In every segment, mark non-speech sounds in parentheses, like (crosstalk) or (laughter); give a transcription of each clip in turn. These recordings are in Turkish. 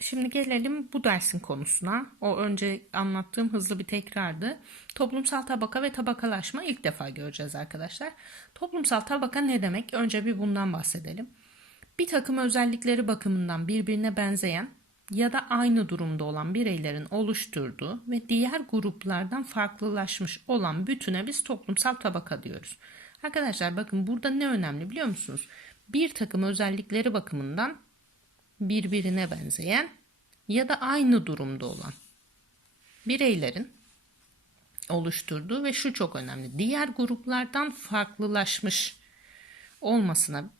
Şimdi gelelim bu dersin konusuna. O önce anlattığım hızlı bir tekrardı. Toplumsal tabaka ve tabakalaşma ilk defa göreceğiz arkadaşlar. Toplumsal tabaka ne demek? Önce bir bundan bahsedelim. Bir takım özellikleri bakımından birbirine benzeyen ya da aynı durumda olan bireylerin oluşturduğu ve diğer gruplardan farklılaşmış olan bütüne biz toplumsal tabaka diyoruz. Arkadaşlar bakın burada ne önemli biliyor musunuz? Bir takım özellikleri bakımından birbirine benzeyen ya da aynı durumda olan bireylerin oluşturduğu ve şu çok önemli. Diğer gruplardan farklılaşmış olmasına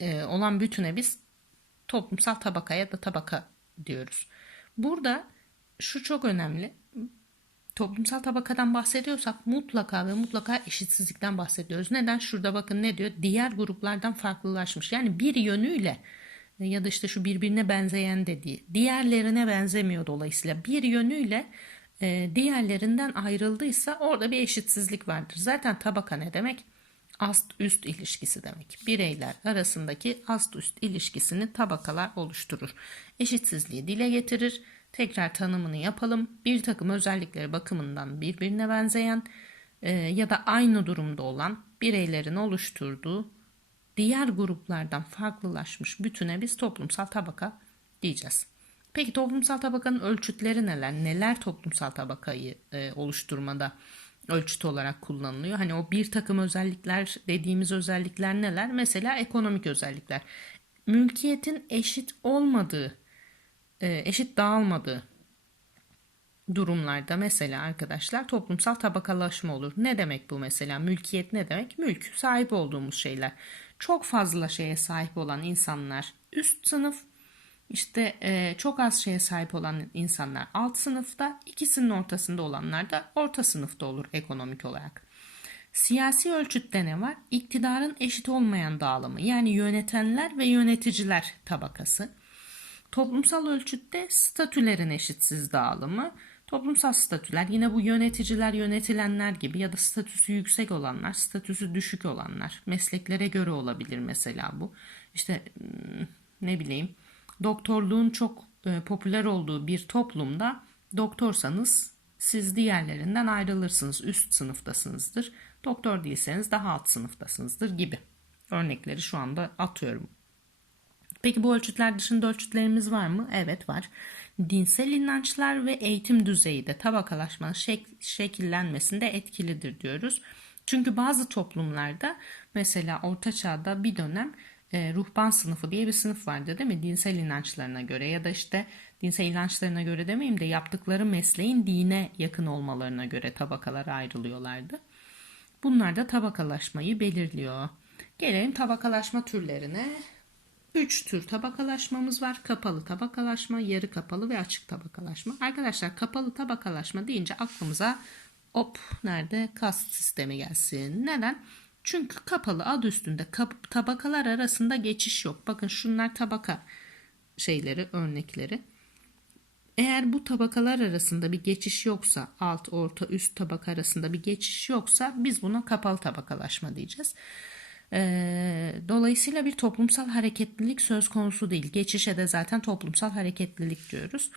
e, olan bütüne biz toplumsal tabaka ya da tabaka diyoruz. Burada şu çok önemli. Toplumsal tabakadan bahsediyorsak mutlaka ve mutlaka eşitsizlikten bahsediyoruz. Neden? Şurada bakın ne diyor? Diğer gruplardan farklılaşmış. Yani bir yönüyle ya da işte şu birbirine benzeyen dediği diğerlerine benzemiyor dolayısıyla bir yönüyle e, diğerlerinden ayrıldıysa orada bir eşitsizlik vardır. Zaten tabaka ne demek? Ast üst ilişkisi demek. Bireyler arasındaki ast üst ilişkisini tabakalar oluşturur. Eşitsizliği dile getirir. Tekrar tanımını yapalım. Bir takım özellikleri bakımından birbirine benzeyen e, ya da aynı durumda olan bireylerin oluşturduğu diğer gruplardan farklılaşmış bütüne biz toplumsal tabaka diyeceğiz. Peki toplumsal tabakanın ölçütleri neler? Neler toplumsal tabakayı e, oluşturmada ölçüt olarak kullanılıyor? Hani o bir takım özellikler dediğimiz özellikler neler? Mesela ekonomik özellikler. Mülkiyetin eşit olmadığı, e, eşit dağılmadığı durumlarda mesela arkadaşlar toplumsal tabakalaşma olur. Ne demek bu mesela? Mülkiyet ne demek? Mülk, sahip olduğumuz şeyler çok fazla şeye sahip olan insanlar üst sınıf, işte e, çok az şeye sahip olan insanlar alt sınıfta, ikisinin ortasında olanlar da orta sınıfta olur ekonomik olarak. Siyasi ölçütte ne var? İktidarın eşit olmayan dağılımı yani yönetenler ve yöneticiler tabakası. Toplumsal ölçütte statülerin eşitsiz dağılımı, Toplumsal statüler yine bu yöneticiler yönetilenler gibi ya da statüsü yüksek olanlar, statüsü düşük olanlar. Mesleklere göre olabilir mesela bu. İşte hmm, ne bileyim doktorluğun çok e, popüler olduğu bir toplumda doktorsanız siz diğerlerinden ayrılırsınız. Üst sınıftasınızdır. Doktor değilseniz daha alt sınıftasınızdır gibi. Örnekleri şu anda atıyorum. Peki bu ölçütler dışında ölçütlerimiz var mı? Evet var dinsel inançlar ve eğitim düzeyi de tabakalaşmanın şek- şekillenmesinde etkilidir diyoruz. Çünkü bazı toplumlarda mesela Orta Çağ'da bir dönem e, ruhban sınıfı diye bir sınıf vardı değil mi? Dinsel inançlarına göre ya da işte dinsel inançlarına göre demeyeyim de yaptıkları mesleğin dine yakın olmalarına göre tabakalara ayrılıyorlardı. Bunlar da tabakalaşmayı belirliyor. Gelelim tabakalaşma türlerine. 3 tür tabakalaşmamız var. Kapalı tabakalaşma, yarı kapalı ve açık tabakalaşma. Arkadaşlar kapalı tabakalaşma deyince aklımıza hop nerede kast sistemi gelsin. Neden? Çünkü kapalı adı üstünde kap, tabakalar arasında geçiş yok. Bakın şunlar tabaka şeyleri, örnekleri. Eğer bu tabakalar arasında bir geçiş yoksa, alt, orta, üst tabaka arasında bir geçiş yoksa biz buna kapalı tabakalaşma diyeceğiz. E, dolayısıyla bir toplumsal hareketlilik söz konusu değil. Geçişe de zaten toplumsal hareketlilik diyoruz.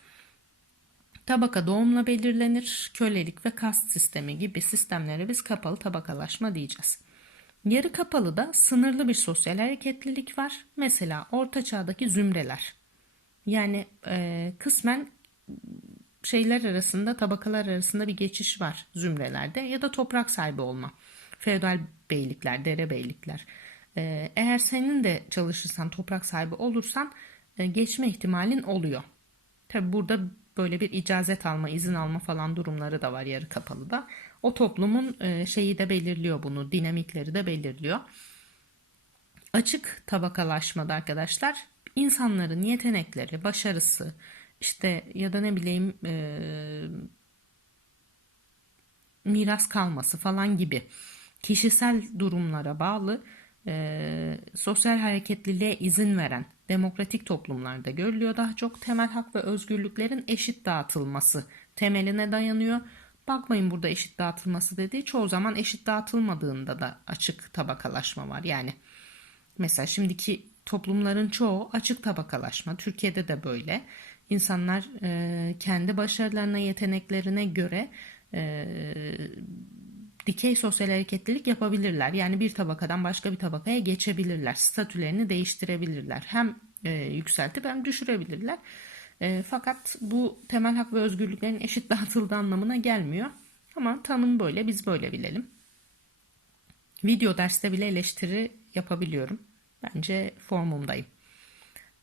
Tabaka doğumla belirlenir. Kölelik ve kast sistemi gibi sistemlere biz kapalı tabakalaşma diyeceğiz. Yarı kapalı da sınırlı bir sosyal hareketlilik var. Mesela orta çağdaki zümreler. Yani e, kısmen şeyler arasında tabakalar arasında bir geçiş var zümrelerde ya da toprak sahibi olma feodal beylikler, derebeylikler. Ee, eğer senin de çalışırsan, toprak sahibi olursan e, geçme ihtimalin oluyor. Tabi burada böyle bir icazet alma, izin alma falan durumları da var yarı kapalı da. O toplumun e, şeyi de belirliyor bunu, dinamikleri de belirliyor. Açık tabakalaşmada arkadaşlar insanların yetenekleri, başarısı, işte ya da ne bileyim e, miras kalması falan gibi kişisel durumlara bağlı e, sosyal hareketliliğe izin veren demokratik toplumlarda görülüyor. Daha çok temel hak ve özgürlüklerin eşit dağıtılması temeline dayanıyor. Bakmayın burada eşit dağıtılması dediği çoğu zaman eşit dağıtılmadığında da açık tabakalaşma var. Yani mesela şimdiki toplumların çoğu açık tabakalaşma. Türkiye'de de böyle. İnsanlar e, kendi başarılarına, yeteneklerine göre e, dikey sosyal hareketlilik yapabilirler. Yani bir tabakadan başka bir tabakaya geçebilirler. Statülerini değiştirebilirler. Hem e, yükseltip hem düşürebilirler. E, fakat bu temel hak ve özgürlüklerin eşit dağıtıldığı anlamına gelmiyor. Ama tanım böyle, biz böyle bilelim. Video derste bile eleştiri yapabiliyorum. Bence formumdayım.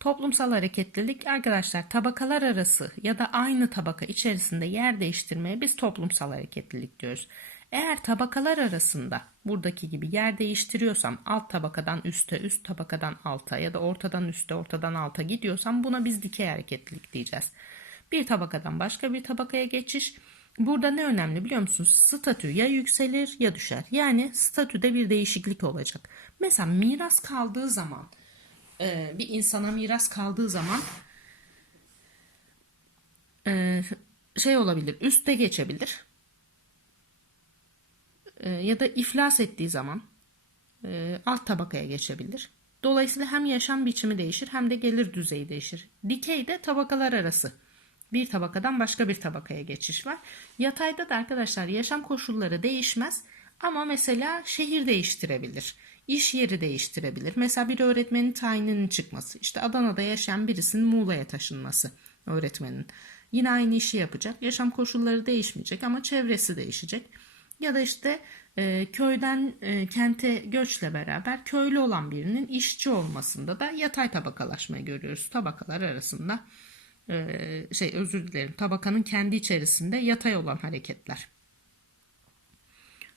Toplumsal hareketlilik arkadaşlar tabakalar arası ya da aynı tabaka içerisinde yer değiştirmeye biz toplumsal hareketlilik diyoruz. Eğer tabakalar arasında buradaki gibi yer değiştiriyorsam alt tabakadan üste, üst tabakadan alta ya da ortadan üste, ortadan alta gidiyorsam buna biz dikey hareketlilik diyeceğiz. Bir tabakadan başka bir tabakaya geçiş. Burada ne önemli biliyor musunuz? Statü ya yükselir ya düşer. Yani statüde bir değişiklik olacak. Mesela miras kaldığı zaman e, bir insana miras kaldığı zaman e, şey olabilir üste geçebilir e, ya da iflas ettiği zaman alt tabakaya geçebilir. Dolayısıyla hem yaşam biçimi değişir hem de gelir düzeyi değişir. Dikey de tabakalar arası bir tabakadan başka bir tabakaya geçiş var. Yatayda da arkadaşlar yaşam koşulları değişmez ama mesela şehir değiştirebilir iş yeri değiştirebilir. Mesela bir öğretmenin tayininin çıkması. İşte Adana'da yaşayan birisinin Muğla'ya taşınması öğretmenin. Yine aynı işi yapacak. Yaşam koşulları değişmeyecek ama çevresi değişecek. Ya da işte e, köyden e, kente göçle beraber köylü olan birinin işçi olmasında da yatay tabakalaşmayı görüyoruz. Tabakalar arasında e, şey özür dilerim tabakanın kendi içerisinde yatay olan hareketler.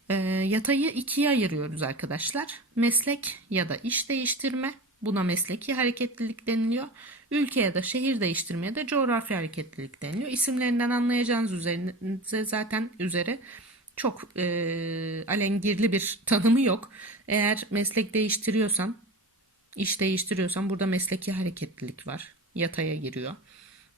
E, yatayı ikiye ayırıyoruz arkadaşlar. Meslek ya da iş değiştirme. Buna mesleki hareketlilik deniliyor. Ülke ya da şehir değiştirmeye de coğrafi hareketlilik deniliyor. İsimlerinden anlayacağınız üzerinize zaten üzere çok e, alengirli bir tanımı yok. Eğer meslek değiştiriyorsan, iş değiştiriyorsan burada mesleki hareketlilik var. Yataya giriyor.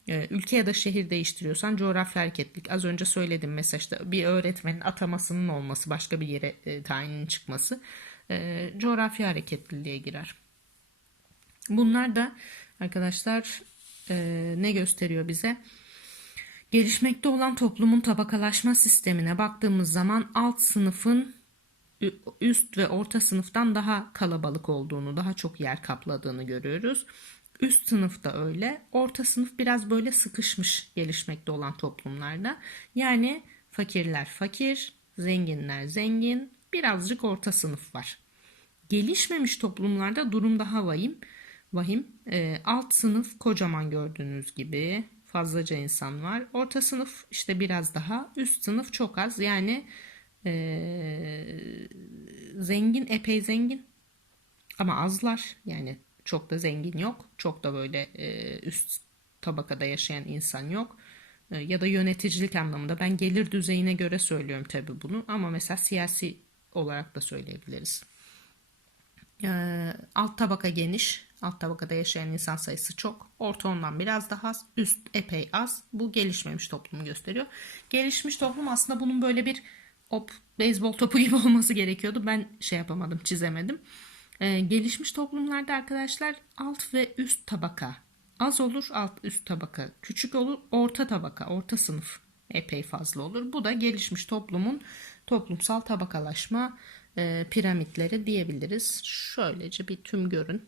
Ee, ülke ya da şehir değiştiriyorsan coğrafya hareketlilik az önce söyledim işte bir öğretmenin atamasının olması başka bir yere e, tayinin çıkması e, coğrafya hareketliliğe girer. Bunlar da arkadaşlar e, ne gösteriyor bize? Gelişmekte olan toplumun tabakalaşma sistemine baktığımız zaman alt sınıfın üst ve orta sınıftan daha kalabalık olduğunu, daha çok yer kapladığını görüyoruz. Üst sınıfta öyle. Orta sınıf biraz böyle sıkışmış gelişmekte olan toplumlarda. Yani fakirler fakir, zenginler zengin, birazcık orta sınıf var. Gelişmemiş toplumlarda durum daha vahim. Vahim. E, alt sınıf kocaman gördüğünüz gibi fazlaca insan var. Orta sınıf işte biraz daha. Üst sınıf çok az. Yani e, zengin epey zengin ama azlar. Yani çok da zengin yok. Çok da böyle e, üst tabakada yaşayan insan yok. E, ya da yöneticilik anlamında. Ben gelir düzeyine göre söylüyorum tabii bunu. Ama mesela siyasi olarak da söyleyebiliriz. E, alt tabaka geniş. Alt tabakada yaşayan insan sayısı çok. Orta ondan biraz daha az. Üst epey az. Bu gelişmemiş toplumu gösteriyor. Gelişmiş toplum aslında bunun böyle bir hop beyzbol topu gibi (laughs) olması gerekiyordu. Ben şey yapamadım, çizemedim. Ee, gelişmiş toplumlarda arkadaşlar alt ve üst tabaka az olur, alt üst tabaka küçük olur, orta tabaka, orta sınıf epey fazla olur. Bu da gelişmiş toplumun toplumsal tabakalaşma e, piramitleri diyebiliriz. Şöylece bir tüm görün.